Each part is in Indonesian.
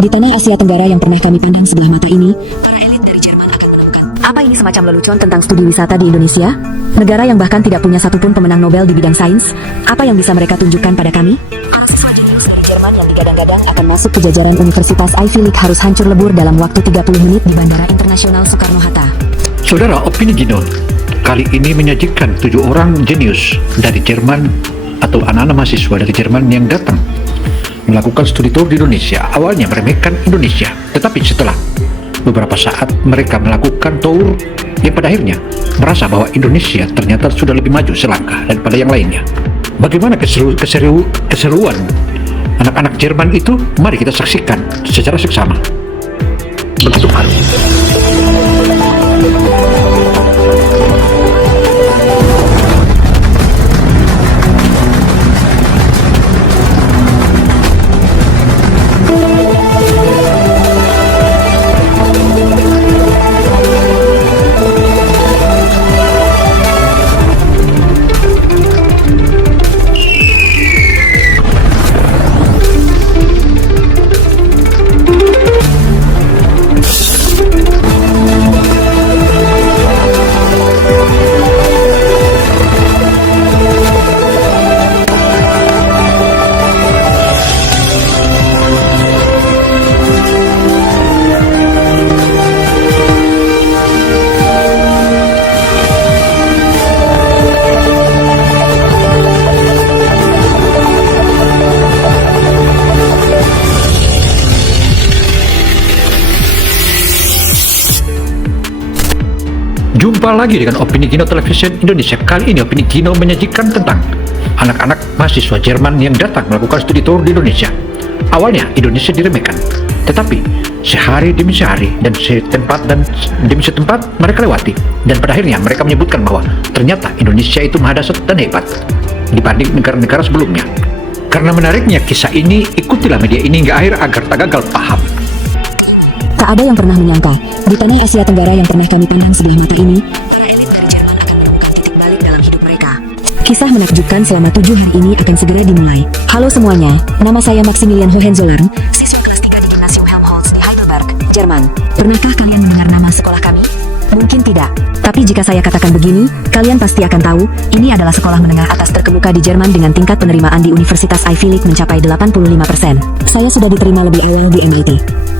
Di tanah Asia Tenggara yang pernah kami pandang sebelah mata ini, para elit dari Jerman akan menemukan. Apa ini semacam lelucon tentang studi wisata di Indonesia? Negara yang bahkan tidak punya satupun pemenang Nobel di bidang sains. Apa yang bisa mereka tunjukkan pada kami? Para siswa jenius dari Jerman yang digadang-gadang akan masuk ke jajaran Universitas Ivy League harus hancur lebur dalam waktu 30 menit di Bandara Internasional Soekarno-Hatta. Saudara, opini Gino kali ini menyajikan 7 orang jenius dari Jerman atau anak-anak mahasiswa dari Jerman yang datang melakukan studi tour di Indonesia. Awalnya meremehkan Indonesia, tetapi setelah beberapa saat mereka melakukan tour yang pada akhirnya merasa bahwa Indonesia ternyata sudah lebih maju selangkah daripada yang lainnya. Bagaimana keseruan anak-anak Jerman itu? Mari kita saksikan secara seksama. Begitu haru. Jumpa lagi dengan Opini Gino Television Indonesia. Kali ini Opini Gino menyajikan tentang anak-anak mahasiswa Jerman yang datang melakukan studi tour di Indonesia. Awalnya Indonesia diremehkan, tetapi sehari demi sehari dan setempat demi setempat mereka lewati, dan pada akhirnya mereka menyebutkan bahwa ternyata Indonesia itu maha dahsyat dan hebat dibanding negara-negara sebelumnya. Karena menariknya kisah ini, ikutilah media ini hingga akhir agar tak gagal paham. Tak ada yang pernah menyangka, di tanah Asia Tenggara yang pernah kami pandang sebelah mata ini, para elit dari Jerman akan menemukan titik balik dalam hidup mereka. Kisah menakjubkan selama 7 hari ini akan segera dimulai. Halo semuanya, nama saya Maximilian Hohenzollern, siswa kelas 3 di Gymnasium Helmholtz di Heidelberg, Jerman. Pernahkah kalian mendengar nama sekolah kami? Mungkin tidak, tapi jika saya katakan begini, kalian pasti akan tahu, ini adalah sekolah menengah atas terkemuka di Jerman dengan tingkat penerimaan di Universitas Ivy League mencapai 85%. Saya sudah diterima lebih awal di MIT.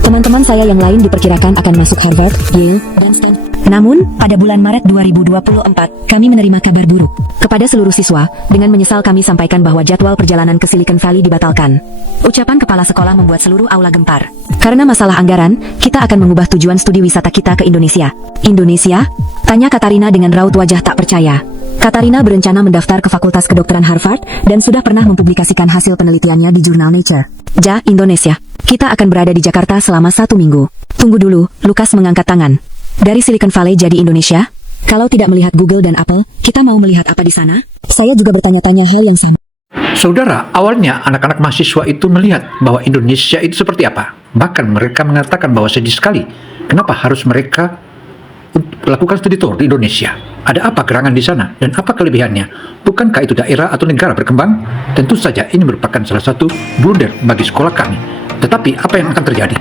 Teman-teman saya yang lain diperkirakan akan masuk Harvard, Yale, dan Stanford. Namun, pada bulan Maret 2024, kami menerima kabar buruk. Kepada seluruh siswa, dengan menyesal kami sampaikan bahwa jadwal perjalanan ke Silicon Valley dibatalkan. Ucapan kepala sekolah membuat seluruh aula gempar. Karena masalah anggaran, kita akan mengubah tujuan studi wisata kita ke Indonesia. Indonesia? Tanya Katarina dengan raut wajah tak percaya. Katarina berencana mendaftar ke Fakultas Kedokteran Harvard dan sudah pernah mempublikasikan hasil penelitiannya di jurnal Nature. Indonesia. Kita akan berada di Jakarta selama 1 minggu. Tunggu dulu, Lukas mengangkat tangan. Dari Silicon Valley jadi Indonesia? Kalau tidak melihat Google dan Apple, kita mau melihat apa di sana? Saya juga bertanya-tanya hal yang sama. Saudara, awalnya anak-anak mahasiswa itu melihat bahwa Indonesia itu seperti apa. Bahkan mereka mengatakan bahwa sedih sekali. Kenapa harus mereka lakukan studi tour di Indonesia? Ada apa gerangan di sana dan apa kelebihannya? Bukankah itu daerah atau negara berkembang? Tentu saja ini merupakan salah satu blunder bagi sekolah kami. Tetapi apa yang akan terjadi?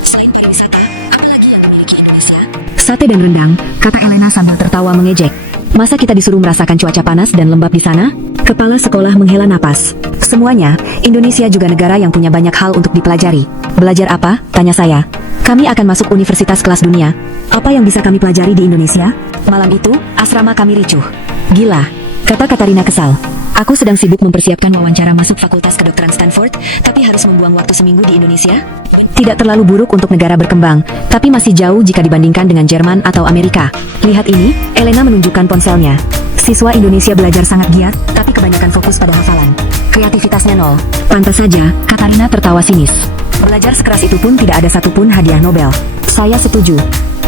Selain pariwisata, apa lagi yang dimiliki Indonesia? Sate dan rendang, kata Elena sambil tertawa mengejek. Masa kita disuruh merasakan cuaca panas dan lembab di sana? Kepala sekolah menghela napas. Semuanya, Indonesia juga negara yang punya banyak hal untuk dipelajari. Belajar apa? Tanya saya. Kami akan masuk universitas kelas dunia. Apa yang bisa kami pelajari di Indonesia? Malam itu, asrama kami ricuh. Gila, kata Katarina kesal. Aku sedang sibuk mempersiapkan wawancara masuk Fakultas Kedokteran Stanford, tapi harus membuang waktu seminggu di Indonesia. Tidak terlalu buruk untuk negara berkembang, tapi masih jauh jika dibandingkan dengan Jerman atau Amerika. Lihat ini, Elena menunjukkan ponselnya. Siswa Indonesia belajar sangat giat, tapi kebanyakan fokus pada hafalan. Kreativitasnya nol. Pantas saja, Katarina tertawa sinis. Belajar sekeras itu pun tidak ada satupun hadiah Nobel. Saya setuju.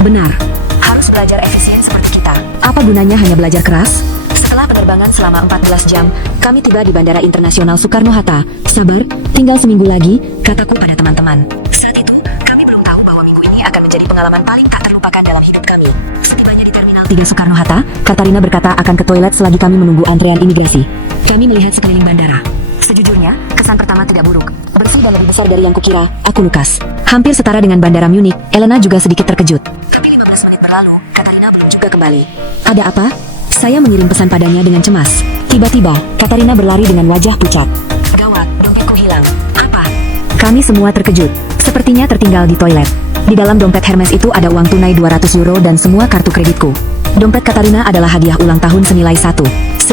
Benar. Harus belajar efisien seperti kita. Apa gunanya hanya belajar keras? Setelah penerbangan selama 14 jam, kami tiba di Bandara Internasional Soekarno-Hatta. Sabar, tinggal seminggu lagi, kataku pada teman-teman. Saat itu, kami belum tahu bahwa minggu ini akan menjadi pengalaman paling tak terlupakan dalam hidup kami. Setibanya di Terminal 3 Soekarno-Hatta, Katarina berkata akan ke toilet selagi kami menunggu antrean imigrasi. Kami melihat sekeliling bandara. Sejujurnya, kesan pertama tidak buruk. Bersih dan lebih besar dari yang kukira. Aku Lukas. Hampir setara dengan Bandara Munich, Elena juga sedikit terkejut. Tapi 15 menit berlalu, Katarina belum juga kembali. Ada apa? Saya mengirim pesan padanya dengan cemas. Tiba-tiba, Katarina berlari dengan wajah pucat. Gawat, dompetku hilang. Apa? Kami semua terkejut. Sepertinya tertinggal di toilet. Di dalam dompet Hermes itu ada uang tunai 200 euro dan semua kartu kreditku. Dompet Katarina adalah hadiah ulang tahun senilai 1,000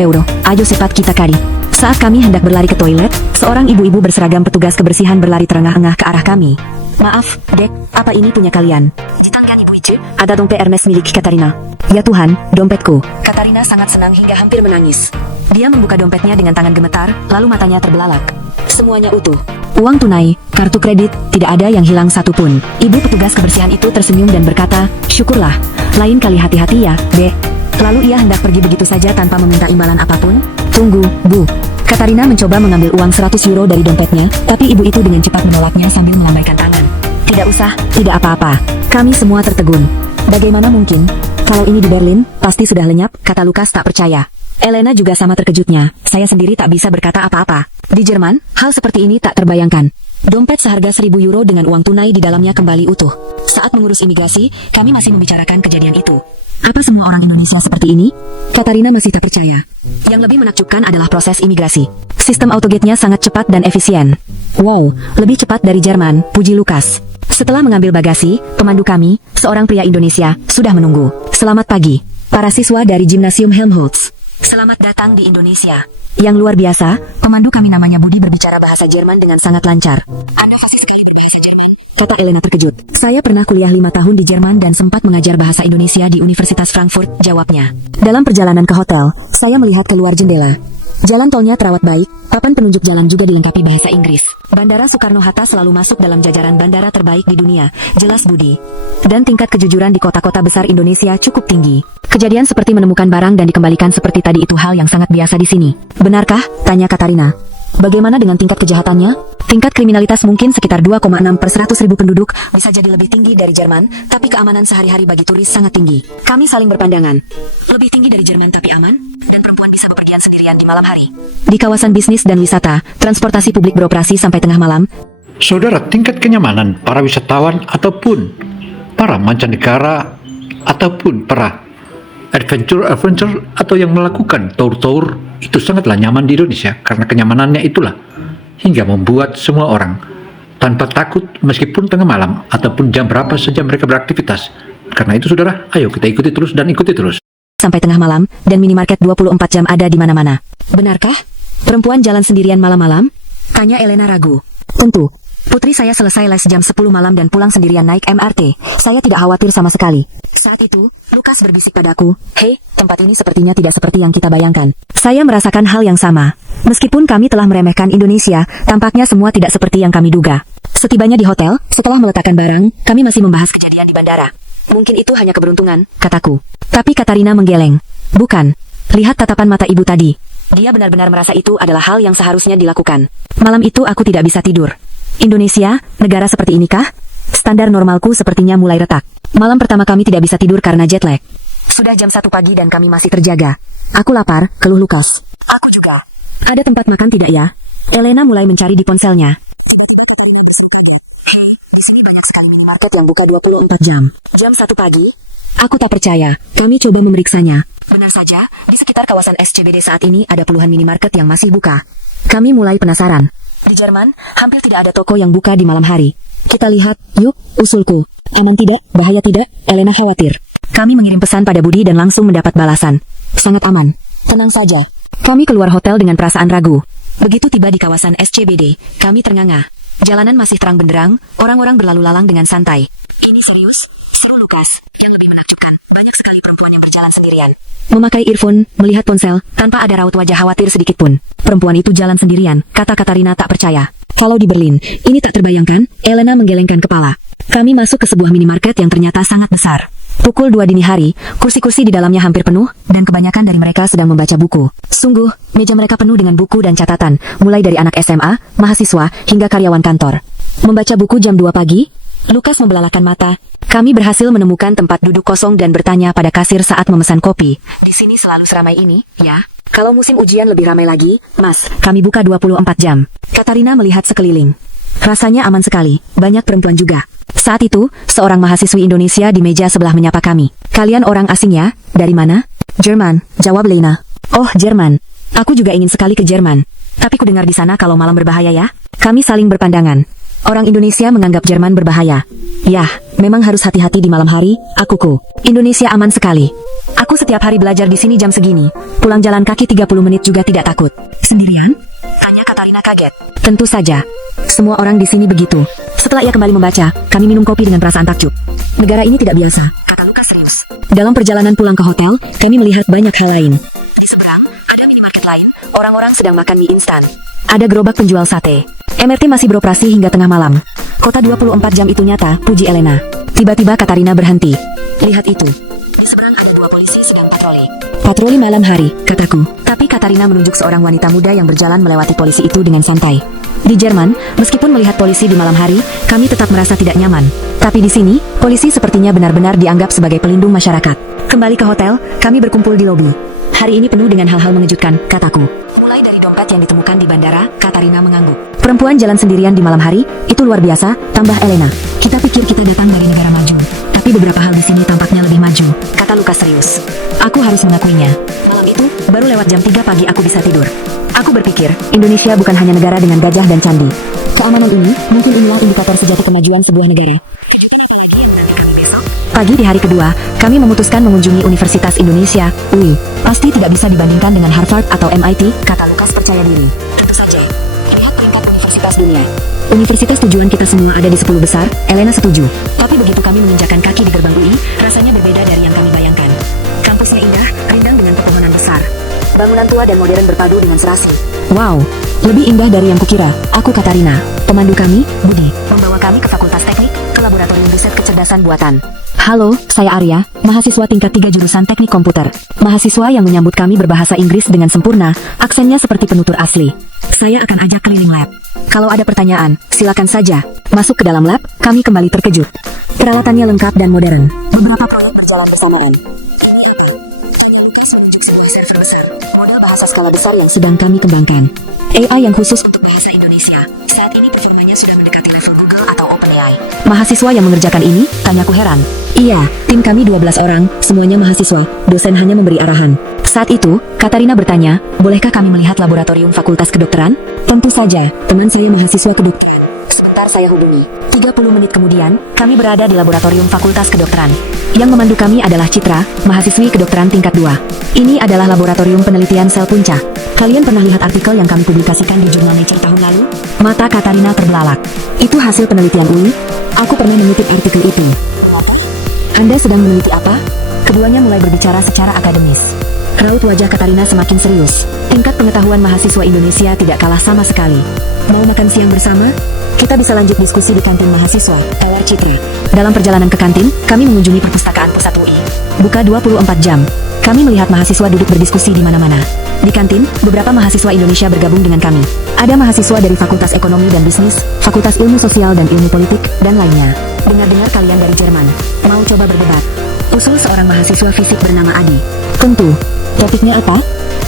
euro. Ayo cepat kita cari. Saat kami hendak berlari ke toilet, seorang ibu-ibu berseragam petugas kebersihan berlari terengah-engah ke arah kami. Maaf, Dek, apa ini punya kalian? Di tangan Ibu Ice, ada dompet Hermes milik Katarina. Ya Tuhan, dompetku. Katarina sangat senang hingga hampir menangis. Dia membuka dompetnya dengan tangan gemetar, lalu matanya terbelalak. Semuanya utuh. Uang tunai, kartu kredit, tidak ada yang hilang satupun. Ibu petugas kebersihan itu tersenyum dan berkata, syukurlah. Lain kali hati-hati ya, Dek. Lalu ia hendak pergi begitu saja tanpa meminta imbalan apapun. Tunggu, Bu. Katarina mencoba mengambil uang 100 euro dari dompetnya, tapi ibu itu dengan cepat menolaknya sambil melambaikan tangan. Tidak usah, tidak apa-apa. Kami semua tertegun. Bagaimana mungkin? Kalau ini di Berlin, pasti sudah lenyap, kata Lukas tak percaya. Elena juga sama terkejutnya. Saya sendiri tak bisa berkata apa-apa. Di Jerman, hal seperti ini tak terbayangkan. Dompet seharga 1.000 euro dengan uang tunai di dalamnya kembali utuh. Saat mengurus imigrasi, kami masih membicarakan kejadian itu. Apa semua orang Indonesia seperti ini? Katarina masih tak percaya. Yang lebih menakjubkan adalah proses imigrasi. Sistem autogate-nya sangat cepat dan efisien. Wow, lebih cepat dari Jerman, puji Lukas. Setelah mengambil bagasi, pemandu kami, seorang pria Indonesia, sudah menunggu. Selamat pagi, para siswa dari Gymnasium Helmholtz. Selamat datang di Indonesia. Yang luar biasa, pemandu kami namanya Budi berbicara bahasa Jerman dengan sangat lancar. Anda fasih sekali berbahasa Jerman, kata Elena terkejut. Saya pernah kuliah 5 tahun di Jerman dan sempat mengajar bahasa Indonesia di Universitas Frankfurt, jawabnya. Dalam perjalanan ke hotel, saya melihat keluar jendela. Jalan tolnya terawat baik, papan penunjuk jalan juga dilengkapi bahasa Inggris. Bandara Soekarno-Hatta selalu masuk dalam jajaran bandara terbaik di dunia, jelas Budi. Dan tingkat kejujuran di kota-kota besar Indonesia cukup tinggi. Kejadian seperti menemukan barang dan dikembalikan seperti tadi itu hal yang sangat biasa di sini. Benarkah? Tanya Katarina. Bagaimana dengan tingkat kejahatannya? Tingkat kriminalitas mungkin sekitar 2,6 per 100.000 penduduk, bisa jadi lebih tinggi dari Jerman, tapi keamanan sehari-hari bagi turis sangat tinggi. Kami saling berpandangan. Lebih tinggi dari Jerman tapi aman, dan perempuan bisa bepergian sendirian di malam hari. Di kawasan bisnis dan wisata, transportasi publik beroperasi sampai tengah malam. Saudara, tingkat kenyamanan para wisatawan ataupun para mancanegara ataupun para adventure atau yang melakukan tour itu sangatlah nyaman di Indonesia karena kenyamanannya itulah hingga membuat semua orang tanpa takut meskipun tengah malam ataupun jam berapa saja mereka beraktivitas. Karena itu saudara, ayo kita ikuti terus. Sampai tengah malam dan minimarket 24 jam ada di mana-mana. Benarkah? Perempuan jalan sendirian malam-malam? Tanya Elena ragu. Tentu. Putri saya selesai les jam 10 malam dan pulang sendirian naik MRT. Saya tidak khawatir sama sekali. Saat itu, Lukas berbisik padaku, "Hei, tempat ini sepertinya tidak seperti yang kita bayangkan." Saya merasakan hal yang sama. Meskipun kami telah meremehkan Indonesia, tampaknya semua tidak seperti yang kami duga. Setibanya di hotel, setelah meletakkan barang, kami masih membahas kejadian di bandara. Mungkin itu hanya keberuntungan, kataku. Tapi Katarina menggeleng. Bukan. Lihat tatapan mata ibu tadi. Dia benar-benar merasa itu adalah hal yang seharusnya dilakukan. Malam itu aku tidak bisa tidur. Indonesia, negara seperti inikah? Standar normalku sepertinya mulai retak. Malam pertama kami tidak bisa tidur karena jet lag. Sudah jam 1 pagi dan kami masih terjaga. Aku lapar, keluh Lukas. Aku juga. Ada tempat makan tidak ya? Elena mulai mencari di ponselnya. Di sini banyak sekali minimarket yang buka 24 jam. Jam 1 pagi? Aku tak percaya. Kami coba memeriksanya. Benar saja, di sekitar kawasan SCBD saat ini ada puluhan minimarket yang masih buka. Kami mulai penasaran. Di Jerman, hampir tidak ada toko yang buka di malam hari. Kita lihat, yuk, usulku. Aman tidak? Bahaya tidak? Elena khawatir. Kami mengirim pesan pada Budi dan langsung mendapat balasan. Sangat aman. Tenang saja. Kami keluar hotel dengan perasaan ragu. Begitu tiba di kawasan SCBD, kami ternganga. Jalanan masih terang benderang, orang-orang berlalu lalang dengan santai. Ini serius? Seru Lukas. Yang lebih menakjubkan, banyak sekali perempuan yang berjalan sendirian. Memakai earphone, melihat ponsel, tanpa ada raut wajah khawatir sedikit pun. Perempuan itu jalan sendirian, kata Katarina tak percaya. Kalau di Berlin, ini tak terbayangkan, Elena menggelengkan kepala. Kami masuk ke sebuah minimarket yang ternyata sangat besar. Pukul 2 dini hari, kursi-kursi di dalamnya hampir penuh, dan kebanyakan dari mereka sedang membaca buku. Sungguh, meja mereka penuh dengan buku dan catatan, mulai dari anak SMA, mahasiswa, hingga karyawan kantor. Membaca buku jam 2 pagi? Lukas membelalakan mata. Kami berhasil menemukan tempat duduk kosong dan bertanya pada kasir saat memesan kopi. Di sini selalu seramai ini, ya? Kalau musim ujian lebih ramai lagi, Mas. Kami buka 24 jam. Katarina melihat sekeliling. Rasanya aman sekali, banyak perempuan juga. Saat itu, seorang mahasiswi Indonesia di meja sebelah menyapa kami. Kalian orang asing ya? Dari mana? Jerman, jawab Lena. Oh, Jerman. Aku juga ingin sekali ke Jerman. Tapi ku dengar di sana kalau malam berbahaya ya? Kami saling berpandangan. Orang Indonesia menganggap Jerman berbahaya. Yah, memang harus hati-hati di malam hari, akuku. Indonesia aman sekali. Aku setiap hari belajar di sini jam segini. Pulang jalan kaki 30 menit juga tidak takut. Sendirian? Tanya Katarina kaget. Tentu saja. Semua orang di sini begitu. Setelah ia kembali membaca, kami minum kopi dengan perasaan takjub. Negara ini tidak biasa, kata Lukas serius. Dalam perjalanan pulang ke hotel, kami melihat banyak hal lain. Di seberang, ada minimarket lain. Orang-orang sedang makan mie instan. Ada gerobak penjual sate. MRT masih beroperasi hingga tengah malam. Kota 24 jam itu nyata, puji Elena. Tiba-tiba Katarina berhenti. Lihat itu. Di seberang ada 2 polisi sedang patroli. Patroli malam hari, kataku. Tapi Katarina menunjuk seorang wanita muda yang berjalan melewati polisi itu dengan santai. Di Jerman, meskipun melihat polisi di malam hari, kami tetap merasa tidak nyaman. Tapi di sini, polisi sepertinya benar-benar dianggap sebagai pelindung masyarakat. Kembali ke hotel, kami berkumpul di lobi. Hari ini penuh dengan hal-hal mengejutkan, kataku. Mulai dari dompet yang ditemukan di bandara, Katarina mengangguk. Perempuan jalan sendirian di malam hari, itu luar biasa, tambah Elena. Kita pikir kita datang dari negara maju. Tapi beberapa hal di sini tampaknya lebih maju, kata Lukas serius. Aku harus mengakuinya. Malam itu, baru lewat jam 3 pagi aku bisa tidur. Aku berpikir, Indonesia bukan hanya negara dengan gajah dan candi. Keamanan ini, mungkin inilah indikator sejati kemajuan sebuah negara. Pagi di hari kedua, kami memutuskan mengunjungi Universitas Indonesia, UI. Pasti tidak bisa dibandingkan dengan Harvard atau MIT, kata Lukas percaya diri. Tentu saja. Lihat peringkat universitas dunia. Universitas tujuan kita semua ada di 10 besar, Elena setuju. Tapi begitu kami menginjakan kaki di gerbang UI, rasanya berbeda dari yang kami bayangkan. Kampusnya indah, rindang dengan pepohonan besar. Bangunan tua dan modern berpadu dengan serasi. Wow, lebih indah dari yang kukira. Aku Katarina, pemandu kami, Budi, membawa kami ke Fakultas Teknik, ke Laboratorium Riset Kecerdasan Buatan. Halo, saya Arya, mahasiswa tingkat 3 jurusan Teknik Komputer. Mahasiswa yang menyambut kami berbahasa Inggris dengan sempurna, aksennya seperti penutur asli. Saya akan ajak keliling lab. Kalau ada pertanyaan, silakan saja. Masuk ke dalam lab, kami kembali terkejut. Peralatannya lengkap dan modern. Beberapa proyek berjalan bersamaan. Ini apa? Tanya Lukas menunjuk sebuah server besar. Model bahasa skala besar yang sedang kami kembangkan. AI yang khusus untuk bahasa Indonesia. Saat ini performanya sudah mendekati level Google atau OpenAI. Mahasiswa yang mengerjakan ini, tanyaku heran. Iya, tim kami 12 orang, semuanya mahasiswa, dosen hanya memberi arahan. Saat itu, Katarina bertanya, bolehkah kami melihat laboratorium Fakultas Kedokteran? Tentu saja, teman saya mahasiswa kedokteran. Sebentar saya hubungi. 30 menit kemudian, kami berada di laboratorium Fakultas Kedokteran. Yang memandu kami adalah Citra, mahasiswi kedokteran tingkat 2. Ini adalah laboratorium penelitian sel punca. Kalian pernah lihat artikel yang kami publikasikan di jurnal Nature tahun lalu? Mata Katarina terbelalak. Itu hasil penelitian UI? Aku pernah mengutip artikel itu. Anda sedang meneliti apa? Keduanya mulai berbicara secara akademis. Raut wajah Katarina semakin serius. Tingkat pengetahuan mahasiswa Indonesia tidak kalah sama sekali. Mau makan siang bersama? Kita bisa lanjut diskusi di kantin mahasiswa, tawar Citra. Dalam perjalanan ke kantin, kami mengunjungi perpustakaan pusat UI. Buka 24 jam. Kami melihat mahasiswa duduk berdiskusi di mana-mana. Di kantin, beberapa mahasiswa Indonesia bergabung dengan kami. Ada mahasiswa dari Fakultas Ekonomi dan Bisnis, Fakultas Ilmu Sosial dan Ilmu Politik, dan lainnya. Dengar-dengar kalian dari Jerman. Mau coba berdebat? Usul seorang mahasiswa fisik bernama Adi. Tentu. Topiknya apa?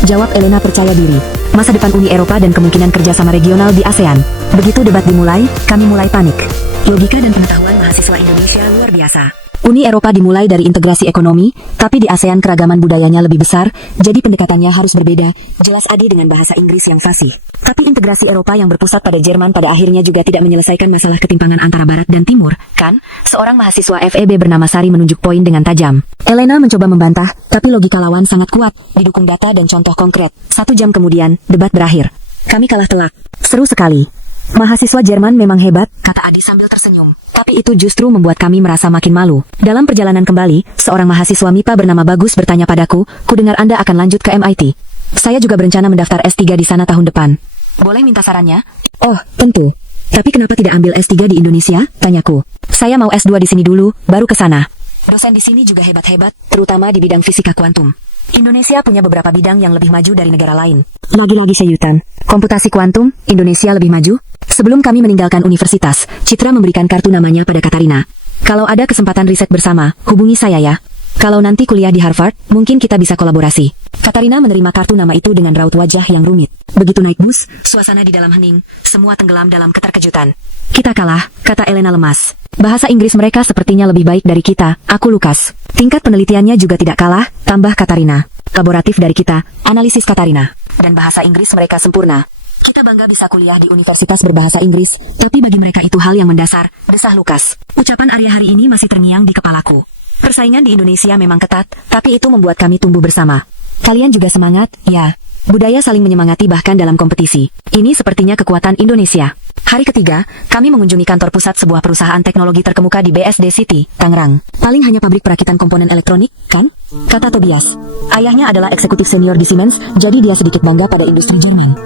Jawab Elena percaya diri. Masa depan Uni Eropa dan kemungkinan kerjasama regional di ASEAN. Begitu debat dimulai, kami mulai panik. Logika dan pengetahuan mahasiswa Indonesia luar biasa. Uni Eropa dimulai dari integrasi ekonomi, tapi di ASEAN keragaman budayanya lebih besar, jadi pendekatannya harus berbeda, jelas Adi dengan bahasa Inggris yang fasih. Tapi integrasi Eropa yang berpusat pada Jerman pada akhirnya juga tidak menyelesaikan masalah ketimpangan antara Barat dan Timur, kan? Seorang mahasiswa FEB bernama Sari menunjuk poin dengan tajam. Elena mencoba membantah, tapi logika lawan sangat kuat, didukung data dan contoh konkret. 1 jam kemudian, debat berakhir. Kami kalah telak. Seru sekali. Mahasiswa Jerman memang hebat, kata Adi sambil tersenyum. Tapi itu justru membuat kami merasa makin malu. Dalam perjalanan kembali, seorang mahasiswa MIPA bernama Bagus bertanya padaku, kudengar Anda akan lanjut ke MIT. Saya juga berencana mendaftar S3 di sana tahun depan. Boleh minta sarannya? Oh, tentu. Tapi kenapa tidak ambil S3 di Indonesia? Tanyaku. Saya mau S2 di sini dulu, baru ke sana. Dosen di sini juga hebat-hebat, terutama di bidang fisika kuantum. Indonesia punya beberapa bidang yang lebih maju dari negara lain. Lagi-lagi sayutan. Komputasi kuantum, Indonesia lebih maju. Sebelum kami meninggalkan universitas, Citra memberikan kartu namanya pada Katarina. Kalau ada kesempatan riset bersama, hubungi saya ya. Kalau nanti kuliah di Harvard, mungkin kita bisa kolaborasi. Katarina menerima kartu nama itu dengan raut wajah yang rumit. Begitu naik bus, suasana di dalam hening, semua tenggelam dalam keterkejutan. Kita kalah, kata Elena lemas. Bahasa Inggris mereka sepertinya lebih baik dari kita, aku Lukas. Tingkat penelitiannya juga tidak kalah, tambah Katarina. Laboratif dari kita, analisis Katarina. Dan bahasa Inggris mereka sempurna. Kita bangga bisa kuliah di universitas berbahasa Inggris, tapi bagi mereka itu hal yang mendasar, desah Lukas. Ucapan Arya hari ini masih terngiang di kepalaku. Persaingan di Indonesia memang ketat, tapi itu membuat kami tumbuh bersama. Kalian juga semangat, ya. Budaya saling menyemangati bahkan dalam kompetisi. Ini sepertinya kekuatan Indonesia. Hari ketiga, kami mengunjungi kantor pusat sebuah perusahaan teknologi terkemuka di BSD City, Tangerang. Paling hanya pabrik perakitan komponen elektronik, kan? Kata Tobias. Ayahnya adalah eksekutif senior di Siemens, jadi dia sedikit bangga pada industri Jerman.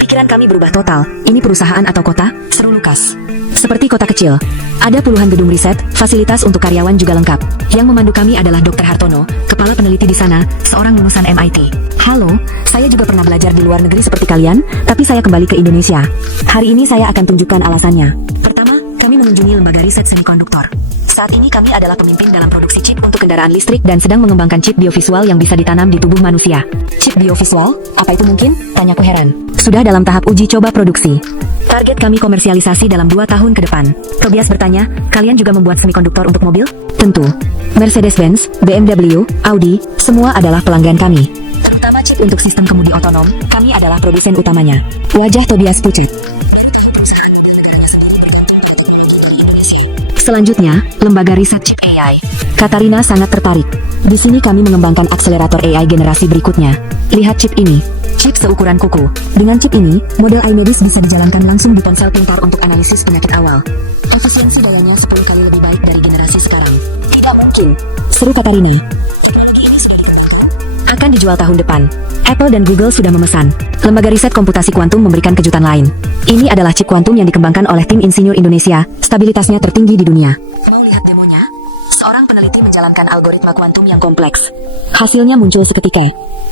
Pikiran kami berubah total. Ini perusahaan atau kota? Seru Lukas. Seperti kota kecil. Ada puluhan gedung riset, fasilitas untuk karyawan juga lengkap. Yang memandu kami adalah Dr. Hartono, kepala peneliti di sana, seorang lulusan MIT. Halo, saya juga pernah belajar di luar negeri seperti kalian, tapi saya kembali ke Indonesia. Hari ini saya akan tunjukkan alasannya. Pertama, kami mengunjungi lembaga riset semikonduktor. Saat ini kami adalah pemimpin dalam produksi chip untuk kendaraan listrik dan sedang mengembangkan chip biovisual yang bisa ditanam di tubuh manusia. Chip biovisual? Apa itu mungkin? Tanyaku heran. Sudah dalam tahap uji coba produksi. Target kami komersialisasi dalam 2 tahun ke depan. Tobias bertanya, kalian juga membuat semikonduktor untuk mobil? Tentu. Mercedes-Benz, BMW, Audi, semua adalah pelanggan kami. Terutama chip untuk sistem kemudi otonom, kami adalah produsen utamanya. Wajah Tobias pucat. Selanjutnya, lembaga riset chip AI. Katarina sangat tertarik. Di sini kami mengembangkan akselerator AI generasi berikutnya. Lihat chip ini. Chip seukuran kuku. Dengan chip ini, model iMedis bisa dijalankan langsung di ponsel pintar untuk analisis penyakit awal. Efisiensi dayanya 10 kali lebih baik dari generasi sekarang. Tidak mungkin. Seru Katarina. Akan dijual tahun depan. Apple dan Google sudah memesan. Lembaga riset komputasi kuantum memberikan kejutan lain. Ini adalah chip kuantum yang dikembangkan oleh tim insinyur Indonesia. Stabilitasnya tertinggi di dunia. Mau lihat demonya? Seorang peneliti menjalankan algoritma kuantum yang kompleks. Hasilnya muncul seketika.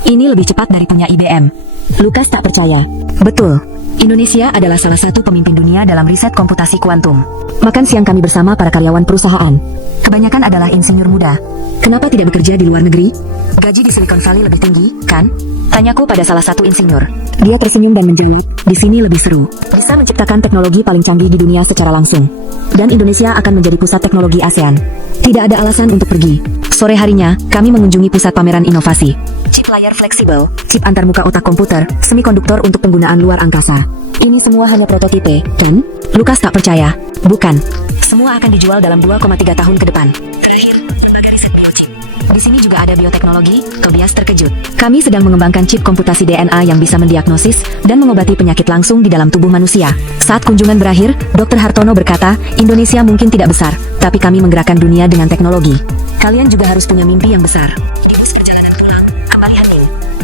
Ini lebih cepat dari punya IBM. Lukas tak percaya. Betul. Indonesia adalah salah satu pemimpin dunia dalam riset komputasi kuantum. Makan siang kami bersama para karyawan perusahaan. Kebanyakan adalah insinyur muda. Kenapa tidak bekerja di luar negeri? Gaji di Silicon Valley lebih tinggi, kan? Tanyaku pada salah satu insinyur. Dia tersenyum dan menjawab, di sini lebih seru. Bisa menciptakan teknologi paling canggih di dunia secara langsung. Dan Indonesia akan menjadi pusat teknologi ASEAN. Tidak ada alasan untuk pergi. Sore harinya, kami mengunjungi pusat pameran inovasi. Chip layar fleksibel, chip antarmuka otak komputer, semikonduktor untuk penggunaan luar angkasa. Ini semua hanya prototipe, kan? Lukas tak percaya. Bukan. Semua akan dijual dalam 2,3 tahun ke depan. Terakhir, lembaga riset biochip. Di sini juga ada bioteknologi. Tobias terkejut. Kami sedang mengembangkan chip komputasi DNA yang bisa mendiagnosis dan mengobati penyakit langsung di dalam tubuh manusia. Saat kunjungan berakhir, Dr. Hartono berkata, Indonesia mungkin tidak besar, tapi kami menggerakkan dunia dengan teknologi. Kalian juga harus punya mimpi yang besar.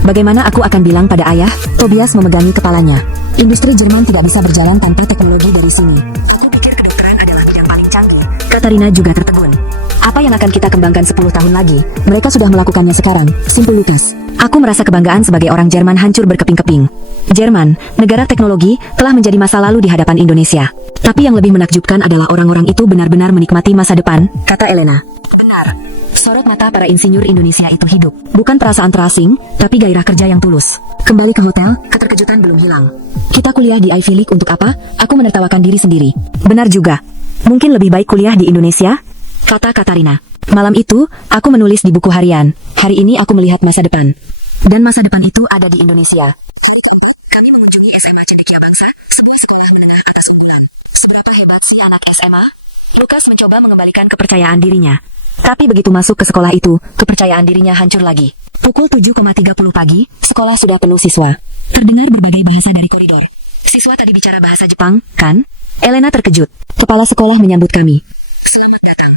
Bagaimana aku akan bilang pada ayah? Tobias memegangi kepalanya. Industri Jerman tidak bisa berjalan tanpa teknologi dari sini. Aku pikir kedokteran adalah bidang paling canggih. Katarina juga tertegun. Apa yang akan kita kembangkan 10 tahun lagi? Mereka sudah melakukannya sekarang. Simpel Lukas. Aku merasa kebanggaan sebagai orang Jerman hancur berkeping-keping. Jerman, negara teknologi, telah menjadi masa lalu di hadapan Indonesia. Tapi yang lebih menakjubkan adalah orang-orang itu benar-benar menikmati masa depan, kata Elena. Benar. Sorot mata para insinyur Indonesia itu hidup. Bukan perasaan terasing, tapi gairah kerja yang tulus. Kembali ke hotel, keterkejutan belum hilang. Kita kuliah di Ivy League untuk apa? Aku menertawakan diri sendiri. Benar juga. Mungkin lebih baik kuliah di Indonesia? Kata Katarina. Malam itu, aku menulis di buku harian. Hari ini aku melihat masa depan. Dan masa depan itu ada di Indonesia. Kami mengunjungi SMA Cendekia Bangsa, sebuah sekolah menengah atas unggulan. Seberapa hebat sih anak SMA? Lukas mencoba mengembalikan kepercayaan dirinya. Tapi begitu masuk ke sekolah itu, kepercayaan dirinya hancur lagi. Pukul 7.30 pagi, sekolah sudah penuh siswa. Terdengar berbagai bahasa dari koridor. Siswa tadi bicara bahasa Jepang, kan? Elena terkejut. Kepala sekolah menyambut kami. Selamat datang.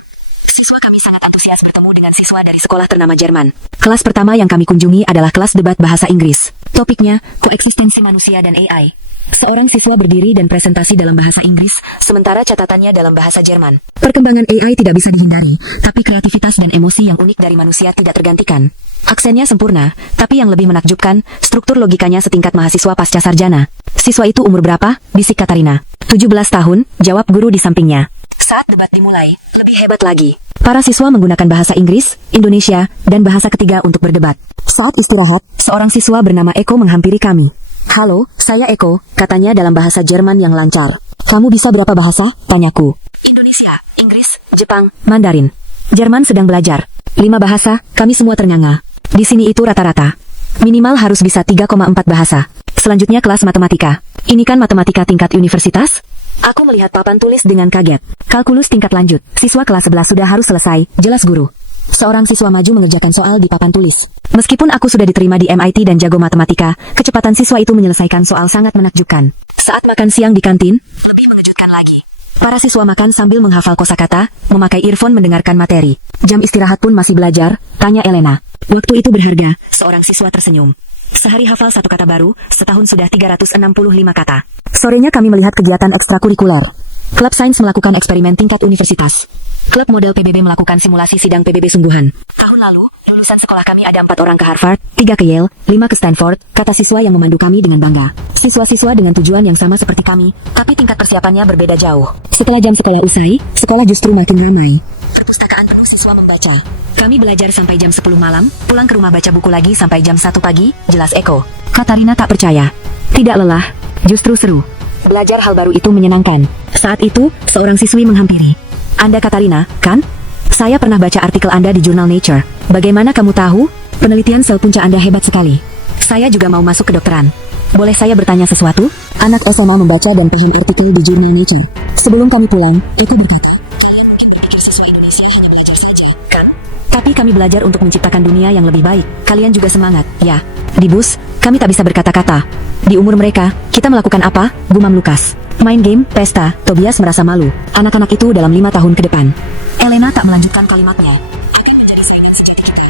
Siswa kami sangat antusias bertemu dengan siswa dari sekolah ternama Jerman. Kelas pertama yang kami kunjungi adalah kelas debat bahasa Inggris. Topiknya, koeksistensi manusia dan AI. Seorang siswa berdiri dan presentasi dalam bahasa Inggris, sementara catatannya dalam bahasa Jerman. Perkembangan AI tidak bisa dihindari, tapi kreativitas dan emosi yang unik dari manusia tidak tergantikan. Aksennya sempurna, tapi yang lebih menakjubkan, struktur logikanya setingkat mahasiswa pasca sarjana. Siswa itu umur berapa? Bisik Katarina. 17 tahun, jawab guru di sampingnya. Saat debat dimulai, lebih hebat lagi. Para siswa menggunakan bahasa Inggris, Indonesia, dan bahasa ketiga untuk berdebat. Saat istirahat, seorang siswa bernama Eko menghampiri kami. Halo, saya Eko, katanya dalam bahasa Jerman yang lancar. Kamu bisa berapa bahasa? Tanyaku. Indonesia, Inggris, Jepang, Mandarin. Jerman sedang belajar. 5 bahasa, kami semua ternganga. Di sini itu rata-rata. Minimal harus bisa 3,4 bahasa. Selanjutnya kelas matematika. Ini kan matematika tingkat universitas? Aku melihat papan tulis dengan kaget. Kalkulus tingkat lanjut. Siswa kelas 11 sudah harus selesai, jelas guru. Seorang siswa maju mengerjakan soal di papan tulis. Meskipun aku sudah diterima di MIT dan jago matematika, kecepatan siswa itu menyelesaikan soal sangat menakjubkan. Saat makan siang di kantin, lebih mengejutkan lagi. Para siswa makan sambil menghafal kosakata, memakai earphone mendengarkan materi. Jam istirahat pun masih belajar, tanya Elena. Waktu itu berharga, seorang siswa tersenyum. Sehari hafal 1 kata baru, setahun sudah 365 kata. Sorenya kami melihat kegiatan ekstrakurikuler. Klub Sains melakukan eksperimen tingkat universitas. Klub model PBB melakukan simulasi sidang PBB sungguhan. Tahun lalu, lulusan sekolah kami ada 4 orang ke Harvard, 3 ke Yale, 5 ke Stanford, kata siswa yang memandu kami dengan bangga. Siswa-siswa dengan tujuan yang sama seperti kami, tapi tingkat persiapannya berbeda jauh. Setelah jam sekolah usai, sekolah justru makin ramai. Perpustakaan penuh siswa membaca. Kami belajar sampai jam 10 malam, pulang ke rumah baca buku lagi sampai jam 1 pagi, jelas Eko. Katarina tak percaya. Tidak lelah, justru seru. Belajar hal baru itu menyenangkan. Saat itu, seorang siswi menghampiri. Anda Katarina, kan? Saya pernah baca artikel Anda di jurnal Nature. Bagaimana kamu tahu? Penelitian sel punca Anda hebat sekali. Saya juga mau masuk kedokteran. Boleh saya bertanya sesuatu? Anak SMA membaca dan paham artikel di jurnal Nature. Sebelum kami pulang, Eko berkata, kalian mungkin berpikir siswa Indonesia hanya belajar saja, kan? Tapi kami belajar untuk menciptakan dunia yang lebih baik. Kalian juga semangat, ya. Di bus, kami tak bisa berkata-kata. Di umur mereka, kita melakukan apa? Gumam Lukas. Main game, pesta, Tobias merasa malu. Anak-anak itu dalam 5 tahun ke depan. Elena tak melanjutkan kalimatnya. Akan menjadi sahabat sejati kita.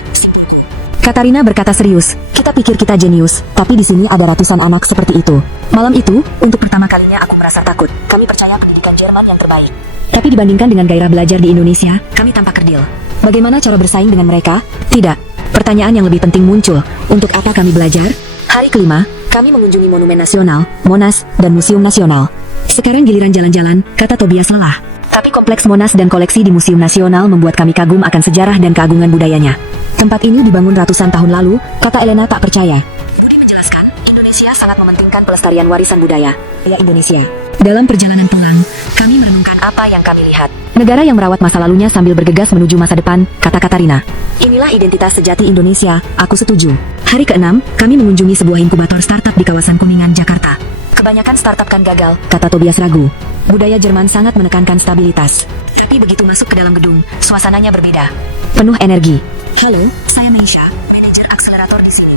Katarina berkata serius. Kita pikir kita jenius, tapi di sini ada ratusan anak seperti itu. Malam itu, untuk pertama kalinya aku merasa takut. Kami percaya pendidikan Jerman yang terbaik. Tapi dibandingkan dengan gairah belajar di Indonesia, kami tampak kerdil. Bagaimana cara bersaing dengan mereka? Tidak. Pertanyaan yang lebih penting muncul. Untuk apa kami belajar? Hari kelima, kami mengunjungi Monumen Nasional, Monas, dan Museum Nasional. Sekarang giliran jalan-jalan, kata Tobias lelah. Tapi kompleks Monas dan koleksi di Museum Nasional membuat kami kagum akan sejarah dan keagungan budayanya. Tempat ini dibangun ratusan tahun lalu, kata Elena tak percaya. Budi menjelaskan, Indonesia sangat mementingkan pelestarian warisan budaya. Ya Indonesia. Dalam perjalanan pulang, kami merenungkan apa yang kami lihat. Negara yang merawat masa lalunya sambil bergegas menuju masa depan, kata Katarina. Inilah identitas sejati Indonesia, aku setuju. Hari ke-6, kami mengunjungi sebuah inkubator startup di kawasan Kuningan, Jakarta. Kebanyakan startup kan gagal, kata Tobias ragu. Budaya Jerman sangat menekankan stabilitas. Tapi begitu masuk ke dalam gedung, suasananya berbeda. Penuh energi. Halo, saya Meisha, manajer akselerator di sini.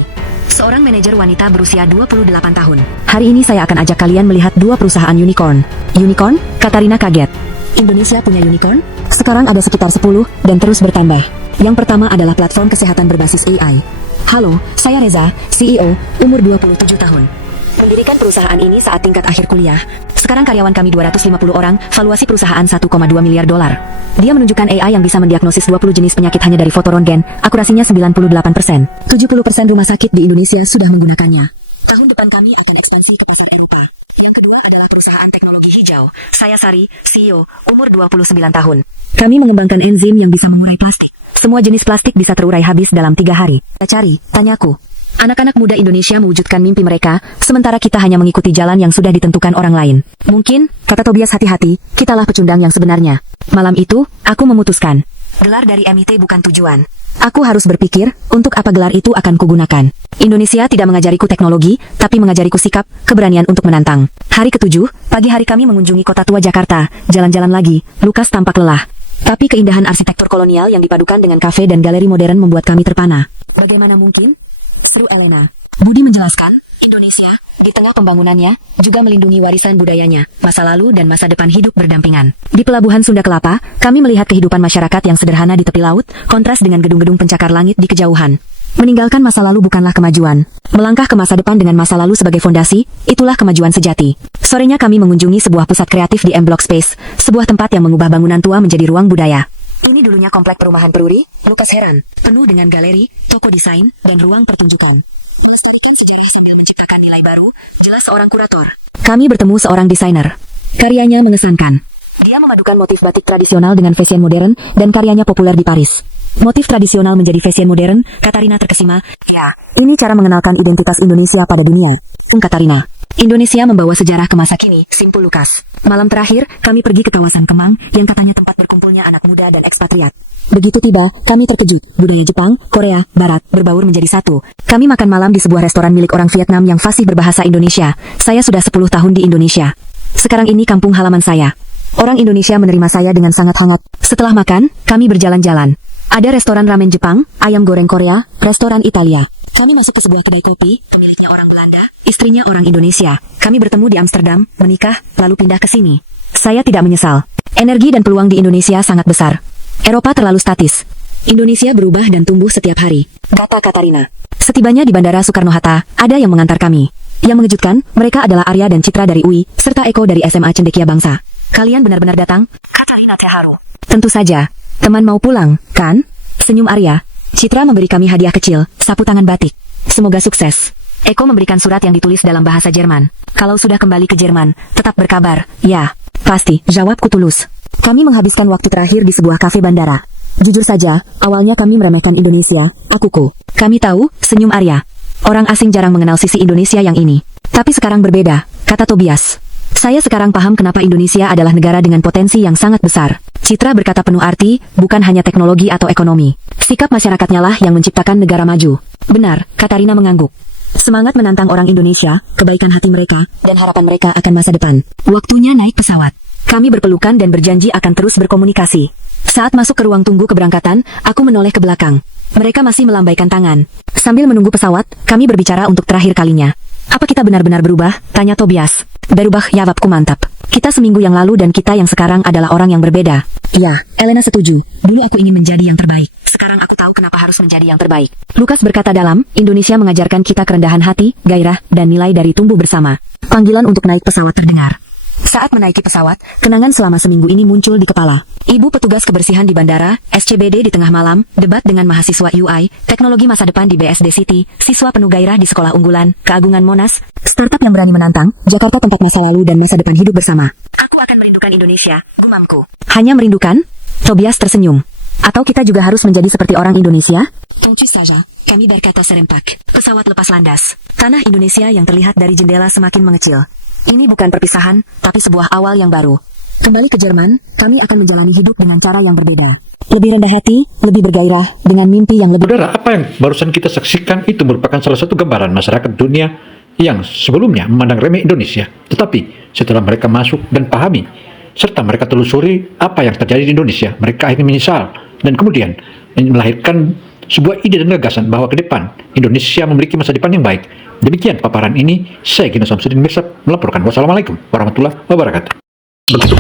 Seorang manajer wanita berusia 28 tahun. Hari ini saya akan ajak kalian melihat 2 perusahaan unicorn. Unicorn? Katarina kaget. Indonesia punya unicorn? Sekarang ada sekitar 10 dan terus bertambah. Yang pertama adalah platform kesehatan berbasis AI. Halo, saya Reza, CEO, umur 27 tahun. Mendirikan perusahaan ini saat tingkat akhir kuliah. Sekarang karyawan kami 250 orang, valuasi perusahaan 1,2 miliar dolar. Dia menunjukkan AI yang bisa mendiagnosis 20 jenis penyakit hanya dari foto röntgen, akurasinya 98%. 70% rumah sakit di Indonesia sudah menggunakannya. Tahun depan kami akan ekspansi ke pasar Eropa. Yang kedua adalah perusahaan teknologi hijau. Saya Sari, CEO, umur 29 tahun. Kami mengembangkan enzim yang bisa mengurai plastik. Semua jenis plastik bisa terurai habis dalam 3 hari. Cari, tanyaku. Anak-anak muda Indonesia mewujudkan mimpi mereka, sementara kita hanya mengikuti jalan yang sudah ditentukan orang lain. Mungkin, kata Tobias hati-hati, kitalah pecundang yang sebenarnya. Malam itu, aku memutuskan. Gelar dari MIT bukan tujuan. Aku harus berpikir, untuk apa gelar itu akan kugunakan. Indonesia tidak mengajariku teknologi, tapi mengajariku sikap, keberanian untuk menantang. Hari ke-7, pagi hari kami mengunjungi kota tua Jakarta, jalan-jalan lagi, Lukas tampak lelah. Tapi keindahan arsitektur kolonial yang dipadukan dengan kafe dan galeri modern membuat kami terpana. Bagaimana mungkin? Seru Elena. Budi menjelaskan, Indonesia, di tengah pembangunannya, juga melindungi warisan budayanya, masa lalu dan masa depan hidup berdampingan. Di Pelabuhan Sunda Kelapa, kami melihat kehidupan masyarakat yang sederhana di tepi laut, kontras dengan gedung-gedung pencakar langit di kejauhan. Meninggalkan masa lalu bukanlah kemajuan. Melangkah ke masa depan dengan masa lalu sebagai fondasi, itulah kemajuan sejati. Sorenya kami mengunjungi sebuah pusat kreatif di M Block Space, sebuah tempat yang mengubah bangunan tua menjadi ruang budaya. Ini dulunya komplek perumahan Peruri, Lukas heran, penuh dengan galeri, toko desain, dan ruang pertunjukan. Melestarikan sejarah sambil menciptakan nilai baru, jelas seorang kurator. Kami bertemu seorang desainer. Karyanya mengesankan. Dia memadukan motif batik tradisional dengan fashion modern dan karyanya populer di Paris. Motif tradisional menjadi fashion modern, Katarina terkesima. Ya, ini cara mengenalkan identitas Indonesia pada dunia. Katarina. Indonesia membawa sejarah ke masa kini, simpul Lukas. Malam terakhir, kami pergi ke kawasan Kemang, yang katanya tempat berkumpulnya anak muda dan ekspatriat. Begitu tiba, kami terkejut. Budaya Jepang, Korea, Barat, berbaur menjadi satu. Kami makan malam di sebuah restoran milik orang Vietnam yang fasih berbahasa Indonesia. Saya sudah 10 tahun di Indonesia. Sekarang ini kampung halaman saya. Orang Indonesia menerima saya dengan sangat hangat. Setelah makan, kami berjalan-jalan. Ada restoran ramen Jepang, ayam goreng Korea, restoran Italia. Kami masuk ke sebuah kedai kopi, pemiliknya orang Belanda, istrinya orang Indonesia. Kami bertemu di Amsterdam, menikah, lalu pindah ke sini. Saya tidak menyesal. Energi dan peluang di Indonesia sangat besar. Eropa terlalu statis. Indonesia berubah dan tumbuh setiap hari, kata Katarina. Setibanya di Bandara Soekarno-Hatta, ada yang mengantar kami. Yang mengejutkan, mereka adalah Arya dan Citra dari UI, serta Eko dari SMA Cendekia Bangsa. Kalian benar-benar datang? Katarina terharu. Tentu saja. Teman mau pulang, kan? Senyum Arya. Citra memberi kami hadiah kecil, sapu tangan batik. Semoga sukses. Eko memberikan surat yang ditulis dalam bahasa Jerman. Kalau sudah kembali ke Jerman, tetap berkabar. Ya, pasti, jawabku tulus. Kami menghabiskan waktu terakhir di sebuah kafe bandara. Jujur saja, awalnya kami meremehkan Indonesia, akuku. Kami tahu, senyum Arya. Orang asing jarang mengenal sisi Indonesia yang ini. Tapi sekarang berbeda, kata Tobias. Saya sekarang paham kenapa Indonesia adalah negara dengan potensi yang sangat besar. Citra berkata penuh arti, bukan hanya teknologi atau ekonomi. Sikap masyarakatnya lah yang menciptakan negara maju. Benar, Katarina mengangguk. Semangat menantang orang Indonesia, kebaikan hati mereka, dan harapan mereka akan masa depan. Waktunya naik pesawat. Kami berpelukan dan berjanji akan terus berkomunikasi. Saat masuk ke ruang tunggu keberangkatan, aku menoleh ke belakang. Mereka masih melambaikan tangan. Sambil menunggu pesawat, kami berbicara untuk terakhir kalinya. Apa kita benar-benar berubah? Tanya Tobias. Berubah, jawabku mantap. Kita seminggu yang lalu dan kita yang sekarang adalah orang yang berbeda. Iya, Elena setuju. Dulu aku ingin menjadi yang terbaik. Sekarang aku tahu kenapa harus menjadi yang terbaik. Lukas berkata dalam, Indonesia mengajarkan kita kerendahan hati, gairah, dan nilai dari tumbuh bersama. Panggilan untuk naik pesawat terdengar. Saat menaiki pesawat, kenangan selama seminggu ini muncul di kepala. Ibu petugas kebersihan di bandara, SCBD di tengah malam, debat dengan mahasiswa UI, teknologi masa depan di BSD City, siswa penuh gairah di sekolah unggulan, keagungan Monas, startup yang berani menantang, Jakarta tempat masa lalu dan masa depan hidup bersama. Aku akan merindukan Indonesia, gumamku. Hanya merindukan? Tobias tersenyum. Atau kita juga harus menjadi seperti orang Indonesia? Tentu saja, kami berkata serempak. Pesawat lepas landas. Tanah Indonesia yang terlihat dari jendela semakin mengecil. Ini bukan perpisahan, tapi sebuah awal yang baru. Kembali ke Jerman, kami akan menjalani hidup dengan cara yang berbeda. Lebih rendah hati, lebih bergairah, dengan mimpi yang lebih... Saudara, apa yang barusan kita saksikan itu merupakan salah satu gambaran masyarakat dunia yang sebelumnya memandang remeh Indonesia. Tetapi setelah mereka masuk dan pahami, serta mereka telusuri apa yang terjadi di Indonesia, mereka akhirnya menyesal. Dan kemudian melahirkan sebuah ide dan gagasan bahwa ke depan Indonesia memiliki masa depan yang baik. Demikian paparan ini, saya Gino Samsudin Mirsad melaporkan. Wassalamualaikum warahmatullahi wabarakatuh. Begitu